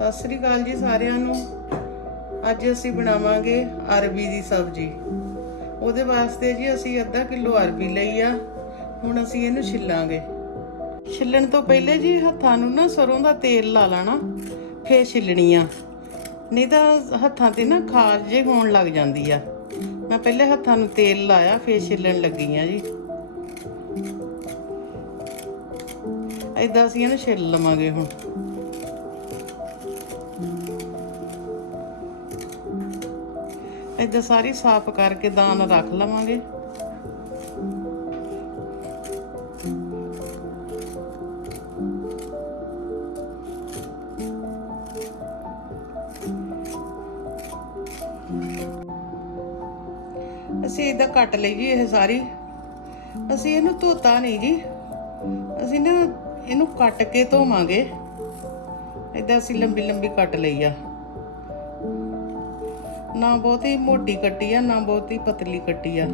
ਸਤਿ ਸ੍ਰੀ ਅਕਾਲ ਜੀ ਸਾਰਿਆਂ ਨੂੰ। ਅੱਜ ਅਸੀਂ ਬਣਾਵਾਂਗੇ ਅਰਬੀ ਦੀ ਸਬਜ਼ੀ। ਉਹਦੇ ਵਾਸਤੇ ਜੀ ਅਸੀਂ ਅੱਧਾ ਕਿਲੋ ਅਰਬੀ ਲਈ ਆ। ਹੁਣ ਅਸੀਂ ਇਹਨੂੰ ਛਿੱਲਾਂਗੇ। ਛਿੱਲਣ ਤੋਂ ਪਹਿਲੇ ਜੀ ਹੱਥਾਂ ਨੂੰ ਨਾ ਸਰੋਂ ਦਾ ਤੇਲ ਲਾ ਲੈਣਾ, ਫੇਰ ਛਿੱਲਣੀ ਆ। ਨਹੀਂ ਤਾਂ ਹੱਥਾਂ ਤੇ ਨਾ ਖਾਰ ਜੇ ਹੋਣ ਲੱਗ ਜਾਂਦੀ ਆ। ਮੈਂ ਪਹਿਲੇ ਹੱਥਾਂ ਨੂੰ ਤੇਲ ਲਾਇਆ, ਫੇਰ ਛਿੱਲਣ ਲੱਗੀ ਆ ਜੀ। ਏਦਾਂ ਅਸੀਂ ਇਹਨੂੰ ਛਿੱਲ ਲਵਾਂਗੇ ਹੁਣ। ਏਦਾਂ ਸਾਰੀ ਸਾਫ਼ ਕਰਕੇ ਦਾਨ ਰੱਖ ਲਵਾਂਗੇ। ਅਸੀਂ ਇਦਾਂ ਕੱਟ ਲਈ ਜੀ ਇਹ ਸਾਰੀ। ਅਸੀਂ ਇਹਨੂੰ ਧੋਤਾ ਨਹੀਂ ਜੀ। ਅਸੀਂ ਨਾ ਇਹਨੂੰ ਕੱਟ ਕੇ ਧੋਵਾਂਗੇ। ਇਦਾਂ ਅਸੀਂ ਲੰਬੀ ਲੰਬੀ ਕੱਟ ਲਈ ਆ। ਨਾ ਬਹੁਤੀ ਮੋਟੀ ਕੱਟੀ ਆ, ਨਾ ਬਹੁਤੀ ਪਤਲੀ ਕੱਟੀ ਆ।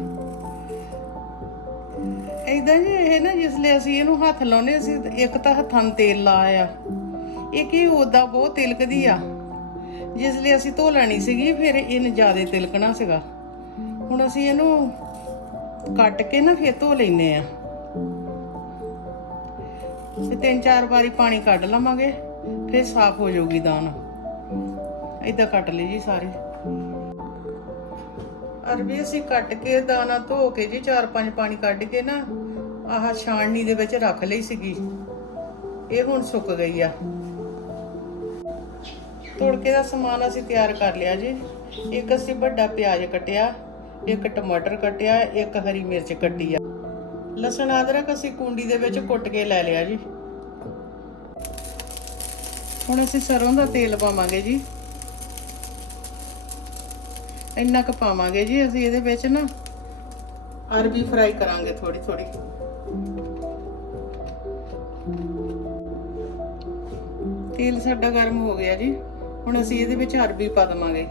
ਇਦਾਂ ਜੀ ਇਹ ਨਾ, ਜਿਸ ਲਈ ਅਸੀਂ ਇਹਨੂੰ ਹੱਥ ਲਾਉਨੇ ਅਸੀਂ ਇੱਕ ਤਾਂ ਹੱਥਾਂ ਨੂੰ ਤੇਲ ਲਾਇਆ ਇਹ ਕੀ ਉਹਦਾ ਬਹੁਤ ਤਿਲਕਦੀ ਆ। ਜਿਸ ਲਈ ਅਸੀਂ ਧੋ ਲੈਣੀ ਸੀਗੀ, ਫਿਰ ਇਹਨੇ ਜ਼ਿਆਦਾ ਤਿਲਕਣਾ ਸੀਗਾ। ਹੁਣ ਅਸੀਂ ਇਹਨੂੰ ਕੱਟ ਕੇ ਨਾ ਫਿਰ ਧੋ ਲੈਨੇ ਆ ਤੇ ਤਿੰਨ ਚਾਰ ਵਾਰੀ ਪਾਣੀ ਕੱਢ ਲਵਾਂਗੇ, ਫਿਰ ਸਾਫ਼ ਹੋ ਜਾਊਗੀ ਦਾਨ। ਇਦਾਂ ਕੱਟ ਲਈ ਜੀ ਸਾਰੇ। ਅਰਬੀ ਅਸੀਂ ਕੱਟ ਕੇ ਦਾਣਾ ਧੋ ਕੇ ਜੀ, ਚਾਰ ਪੰਜ ਪਾਣੀ ਕੱਢ ਕੇ ਨਾ, ਆਹ ਛਾਣਨੀ ਦੇ ਵਿੱਚ ਰੱਖ ਲਈ ਸੀਗੀ। ਇਹ ਹੁਣ ਸੁੱਕ ਗਈ ਆ। ਤੁੜਕੇ ਦਾ ਸਮਾਨ ਅਸੀਂ ਤਿਆਰ ਕਰ ਲਿਆ ਜੀ। ਇੱਕ ਅਸੀਂ ਵੱਡਾ ਪਿਆਜ਼ ਕੱਟਿਆ, ਇੱਕ ਟਮਾਟਰ ਕੱਟਿਆ, ਇੱਕ ਹਰੀ ਮਿਰਚ ਕੱਟੀ ਆ। ਲਸਣ ਅਦਰਕ ਅਸੀਂ ਕੁੰਡੀ ਦੇ ਵਿੱਚ ਕੁੱਟ ਕੇ ਲੈ ਲਿਆ ਜੀ। ਹੁਣ ਅਸੀਂ ਸਰੋਂ ਦਾ ਤੇਲ ਪਾਵਾਂਗੇ ਜੀ। ਇੰਨਾ ਕੁ ਪਾਵਾਂਗੇ ਜੀ ਅਸੀਂ ਇਹਦੇ ਵਿੱਚ ਨਾ। ਅਰਬੀ ਫਰਾਈ ਕਰਾਂਗੇ ਥੋੜੀ ਥੋੜੀ ਤੇਲ ਸਾਡਾ ਗਰਮ ਹੋ ਗਿਆ ਜੀ। ਹੁਣ ਅਸੀਂ ਇਹਦੇ ਵਿੱਚ ਅਰਬੀ ਪਾ ਦਵਾਂਗੇ।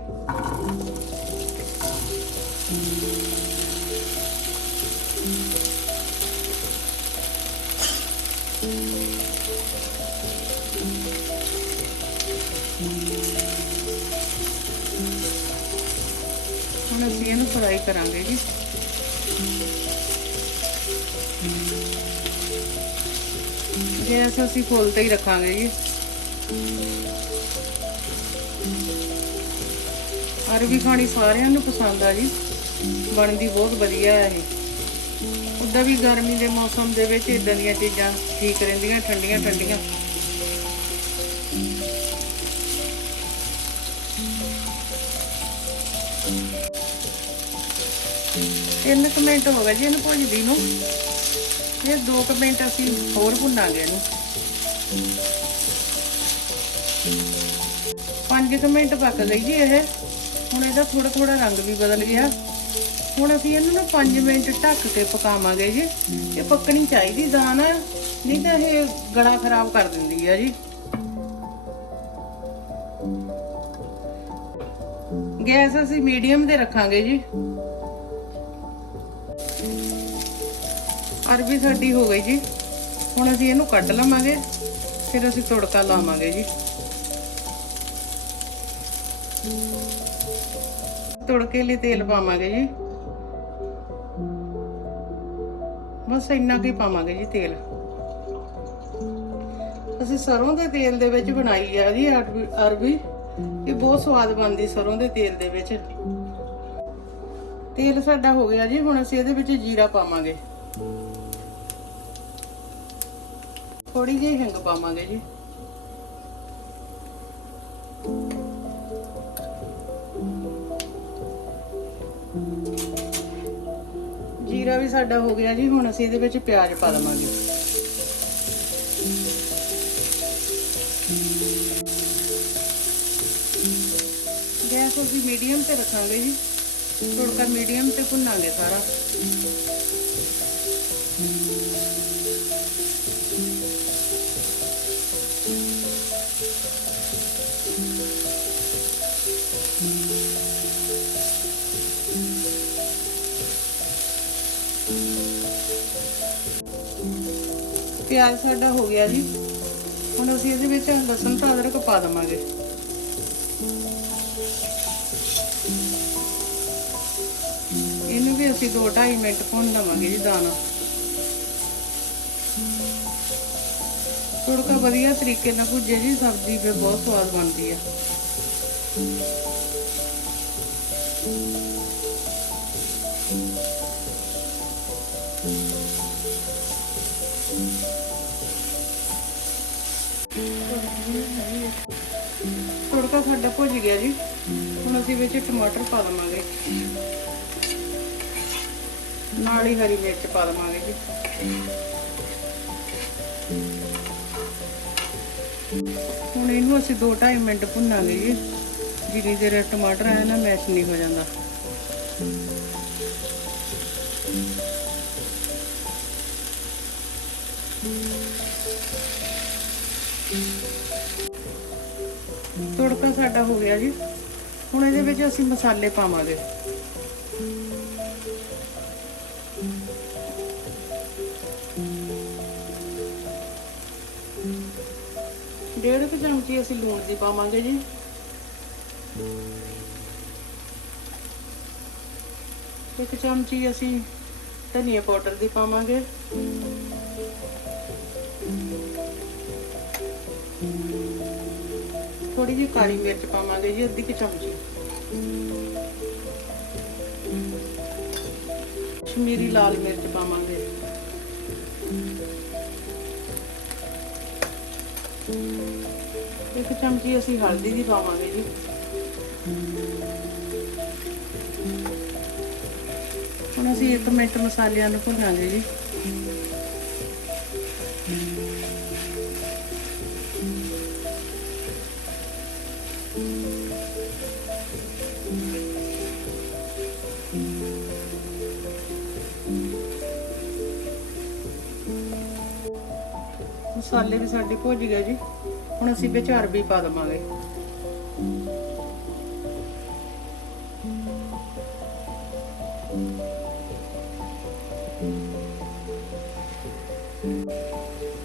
ਹੁਣ ਅਸੀਂ ਇਹਨੂੰ ਫਰਾਈ ਕਰਾਂਗੇ ਜੀ। ਗੈਸ ਅਸੀਂ ਫੁੱਲ ਤੇ ਹੀ ਰੱਖਾਂਗੇ ਜੀ। ਅਰਬੀ ਖਾਣੀ ਸਾਰਿਆਂ ਨੂੰ ਪਸੰਦ ਆ ਜੀ। ਬਣਦੀ ਬਹੁਤ ਵਧੀਆ ਹੈ ਇਹ। ਉਦਾਂ ਵੀ ਗਰਮੀ ਦੇ ਮੌਸਮ ਦੇ ਵਿੱਚ ਇਦਾਂ ਦੀਆਂ ਚੀਜ਼ਾਂ ਠੀਕ ਰਹਿੰਦੀਆਂ, ਠੰਡੀਆਂ ਠੰਡੀਆਂ। ਤਿੰਨ ਕੁ ਮਿੰਟ ਹੋ ਗਏ ਜੀ ਇਹਨੂੰ ਭੁੱਜਦੀ ਨੂੰ। ਇਹ 2 ਕੁ ਮਿੰਟ ਅਸੀਂ ਹੋਰ ਭੁੰਨਾਂਗੇ ਇਹਨੂੰ। 5 ਕੁ ਮਿੰਟ ਪੱਕ ਗਈ ਜੀ ਇਹ। ਹੁਣ ਇਹਦਾ ਥੋੜਾ ਥੋੜਾ ਰੰਗ ਵੀ ਬਦਲ ਗਿਆ। ਹੁਣ ਅਸੀਂ ਇਹਨੂੰ ਨਾ 5 ਮਿੰਟ ਢੱਕ ਕੇ ਪਕਾਵਾਂਗੇ ਜੀ। ਇਹ ਪੱਕਣੀ ਚਾਹੀਦੀ ਦਾਲ ਨਹੀਂ ਤਾਂ ਇਹ ਗਲਾ ਖਰਾਬ ਕਰ ਦਿੰਦੀ ਆ ਜੀ। ਗੈਸ ਅਸੀਂ ਮੀਡੀਅਮ ਤੇ ਰੱਖਾਂਗੇ ਜੀ। ਅਰਬੀ ਸਾਡੀ ਹੋ ਗਈ ਜੀ। ਹੁਣ ਅਸੀਂ ਇਹਨੂੰ ਕੱਢ ਲਵਾਂਗੇ, ਫਿਰ ਅਸੀਂ ਤੜਕਾ ਲਾਵਾਂਗੇ ਜੀ। ਤੜਕੇ ਲਈ ਤੇਲ ਪਾਵਾਂਗੇ ਜੀ। ਬਸ ਇੰਨਾ ਕੁ ਹੀ ਪਾਵਾਂਗੇ ਜੀ ਤੇਲ। ਅਸੀਂ ਸਰੋਂ ਦੇ ਤੇਲ ਦੇ ਵਿੱਚ ਬਣਾਈ ਆ ਜੀ ਅਰਬੀ ਅਰਬੀ। ਇਹ ਬਹੁਤ ਸਵਾਦ ਬਣਦੀ ਸਰੋਂ ਦੇ ਤੇਲ ਦੇ ਵਿੱਚ। ਤੇਲ ਸਾਡਾ ਹੋ ਗਿਆ ਜੀ, ਹੁਣ ਅਸੀਂ ਇਹਦੇ ਵਿੱਚ ਜੀਰਾ ਪਾਵਾਂਗੇ। ਥੋੜੀ ਜਿਹੀ ਹਿੰਗ ਪਾਵਾਂਗੇ ਜੀ। ਜੀਰਾ ਵੀ ਸਾਡਾ ਹੋ ਗਿਆ ਜੀ, ਹੁਣ ਅਸੀਂ ਇਹਦੇ ਵਿੱਚ ਪਿਆਜ਼ ਪਾ ਦਵਾਂਗੇ ਗੈਸ ਅਸੀਂ ਮੀਡੀਅਮ ਤੇ ਰੱਖਾਂਗੇ ਜੀ। ਤੜਕਾ ਮੀਡੀਅਮ ਤੇ ਭੁੰਨਾਂਗੇ ਸਾਰਾ। ਪਿਆਜ਼ ਸਾਡਾ ਹੋ ਗਿਆ ਜੀ। ਹੁਣ ਅਸੀਂ ਇਹਦੇ ਵਿੱਚ ਲਸਣ ਤੇ ਅਦਰਕ ਪਾ ਪਾ ਦਵਾਂਗੇ। ਇਹਨੂੰ ਵੀ ਅਸੀਂ 2-2.5 ਮਿੰਟ ਭੁੰਨ ਲਵਾਂਗੇ ਜੀ ਦਾਣਾ। ਤੜਕਾ ਵਧੀਆ ਤਰੀਕੇ ਨਾਲ ਭੁੱਜੇ ਜੀ, ਸਬਜ਼ੀ ਫਿਰ ਬਹੁਤ ਸਵਾਦ ਬਣਦੀ ਆ। ਤੜਕਾ ਸਾਡਾ ਭੁੱਜ ਗਿਆ ਜੀ। ਹੁਣ ਅਸੀਂ ਵਿੱਚ ਟਮਾਟਰ ਪਾ ਦਵਾਂਗੇ। ਨਾਲ ਹੀ ਹਰੀ ਮਿਰਚ ਪਾ ਦਵਾਂਗੇ ਜੀ। ਹੁਣ ਇਹਨੂੰ ਅਸੀਂ 2-2.5 ਮਿੰਟ ਭੁੰਨਾਂਗੇ ਜੀ। ਜਿੰਨੀ ਦੇਰ ਟਮਾਟਰ ਆਇਆ ਨਾ, ਮੈਸ਼ ਨਹੀਂ ਹੋ ਜਾਂਦਾ। ਤੜਕਾ ਸਾਡਾ ਹੋ ਗਿਆ ਜੀ। ਹੁਣ ਇਹਦੇ ਵਿੱਚ ਅਸੀਂ ਮਸਾਲੇ ਪਾਵਾਂਗੇ। ਡੇਢ ਕੁ ਚਮਚੀ ਅਸੀਂ ਲੂਣ ਦੀ ਪਾਵਾਂਗੇ ਜੀ। ਇੱਕ ਚਮਚੀ ਅਸੀਂ ਧਨੀਆ ਪਾਊਡਰ ਦੀ ਪਾਵਾਂਗੇ। ਥੋੜੀ ਜਿਹੀ ਕਾਲੀ ਮਿਰਚ ਪਾਵਾਂਗੇ ਜੀ, ਅੱਧੀ ਕੁ ਚਮਚੀ। ਕਸ਼ਮੀਰੀ ਲਾਲ ਮਿਰਚ ਪਾਵਾਂਗੇ। ਇੱਕ ਚਮਚੀ ਅਸੀਂ ਹਲਦੀ ਦੀ ਪਾਵਾਂਗੇ ਜੀ। ਹੁਣ ਅਸੀਂ 1 ਮਿੰਟ ਮਸਾਲਿਆਂ ਨੂੰ ਭੁੰਨਾਂਗੇ ਜੀ। ਮਸਾਲੇ ਵੀ ਸਾਡੇ ਭੁੱਜ ਗਏ ਜੀ। ਹੁਣ ਅਸੀਂ ਵਿੱਚ ਅਰਬੀ ਪਾ ਦਵਾਂਗੇ।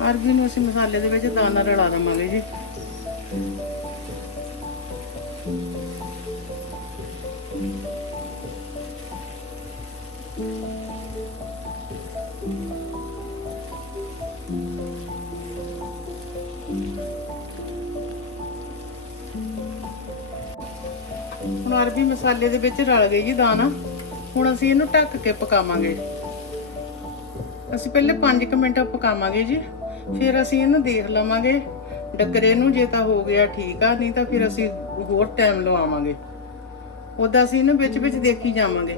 ਅਰਬੀ ਨੂੰ ਅਸੀਂ ਮਸਾਲੇ ਦੇ ਵਿੱਚ ਦਾਣਾ ਰਲਾ ਦਵਾਂਗੇ ਜੀ। ਹੁਣ ਅਰਬੀ ਮਸਾਲੇ ਦੇ ਵਿੱਚ ਰਲ ਗਈ ਜੀ ਦਾਣਾ। ਹੁਣ ਅਸੀਂ ਇਹਨੂੰ ਢੱਕ ਕੇ ਪਕਾਵਾਂਗੇ। ਅਸੀਂ ਪਹਿਲੇ 5 ਮਿੰਟ ਪਕਾਵਾਂਗੇ ਜੀ। ਫਿਰ ਅਸੀਂ ਇਹਨੂੰ ਦੇਖ ਲਵਾਂਗੇ। ਡੱਕਰੇ ਨੂੰ ਜੇ ਤਾਂ ਹੋ ਗਿਆ ਠੀਕ ਆ, ਨਹੀਂ ਤਾਂ ਫਿਰ ਅਸੀਂ ਹੋਰ ਟਾਈਮ ਲਵਾਵਾਂਗੇ। ਉਦਾਂ ਅਸੀਂ ਇਹਨੂੰ ਵਿੱਚ ਵਿੱਚ ਦੇਖੀ ਜਾਵਾਂਗੇ।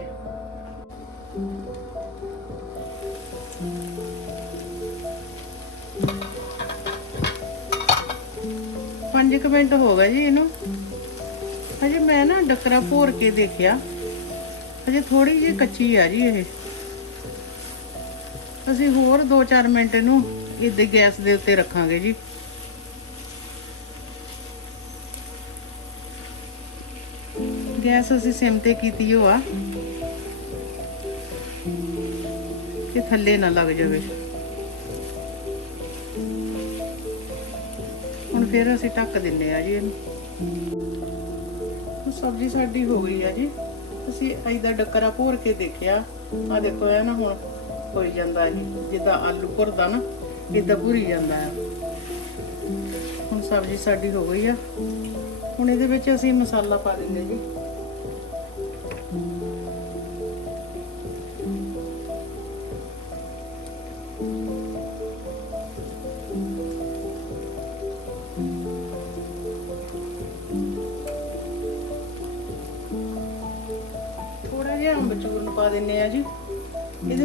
ਪੰਜ ਮਿੰਟ ਹੋ ਗਏ ਜੀ ਇਹਨੂੰ। ਹਜੇ ਮੈਂ ਨਾ ਡੱਕਰਾ ਭੋਰ ਕੇ ਦੇਖਿਆ। ਹਜੇ ਥੋੜੀ ਜਿਹੀ ਕੱਚੀ ਆ ਜੀ ਇਹ। ਅਸੀਂ ਹੋਰ 2-4 ਮਿੰਟ ਇਹਨੂੰ ਇੱਦੇ ਗੈਸ ਦੇ ਉੱਤੇ ਰੱਖਾਂਗੇ ਜੀ। ਗੈਸ ਅਸੀਂ ਸਿਮ ਤੇ ਕੀਤੀ ਹੋ ਆ। ਕਿ ਥੱਲੇ ਨਾ ਲੱਗ ਜਾਵੇ। ਹੁਣ ਫਿਰ ਅਸੀਂ ਢੱਕ ਦਿੰਨੇ ਆ ਜੀ ਇਹਨੂੰ। ਹੁਣ ਸਬਜ਼ੀ ਸਾਡੀ ਹੋ ਗਈ ਆ ਜੀ। ਅਸੀਂ ਐਦਾ ਡੱਕਰਾ ਭੋਰ ਕੇ ਦੇਖਿਆ। ਆ ਦੇਖੋ, ਇਹ ਨਾ ਹੁਣ ਹੋਈ ਜਾਂਦਾ ਜੀ ਜਿੱਦਾਂ ਆਲੂ ਭੁਰਦਾ ਨਾ ਇਦਾਂ ਭੁਰੀ ਜਾਂਦਾ ਹੈ ਹੁਣ ਸਬਜ਼ੀ ਸਾਡੀ ਹੋ ਗਈ ਆ। ਹੁਣ ਇਹਦੇ ਵਿੱਚ ਅਸੀਂ ਮਸਾਲਾ ਪਾ ਦਿੰਦੇ ਜੀ।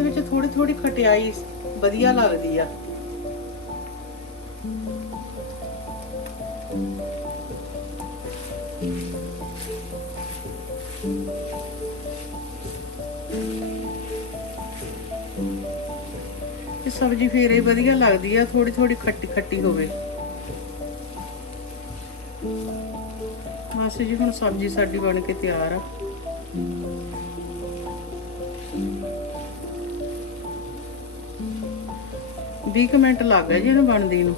ਵਿੱਚ ਥੋੜੀ ਥੋੜੀ ਖਟਿਆਈ ਵਧੀਆ ਲੱਗਦੀ ਆ। ਇਹ ਸਬਜ਼ੀ ਫੇਰ ਹੀ ਵਧੀਆ ਲੱਗਦੀ ਆ ਥੋੜੀ ਥੋੜੀ ਖੱਟੀ ਖੱਟੀ ਹੋਵੇ। ਮਾਸੀ ਜੀ, ਹੁਣ ਸਬਜ਼ੀ ਸਾਡੀ ਬਣ ਕੇ ਤਿਆਰ ਆ। ਵੀਹ ਕੁ ਮਿੰਟ ਲੱਗ ਗਏ ਜੀ ਇਹਨੂੰ ਬਣਦੀ ਨੂੰ।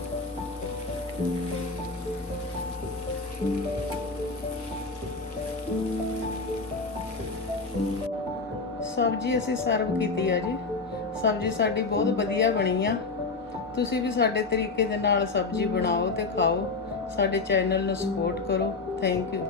ਸਬਜ਼ੀ ਅਸੀਂ ਸਰਵ ਕੀਤੀ ਆ ਜੀ। ਸਬਜ਼ੀ ਸਾਡੀ ਬਹੁਤ ਵਧੀਆ ਬਣੀ ਆ। ਤੁਸੀਂ ਵੀ ਸਾਡੇ ਤਰੀਕੇ ਦੇ ਨਾਲ ਸਬਜ਼ੀ ਬਣਾਓ ਤੇ ਖਾਓ। ਸਾਡੇ ਚੈਨਲ ਨੂੰ ਸਪੋਰਟ ਕਰੋ। Thank you.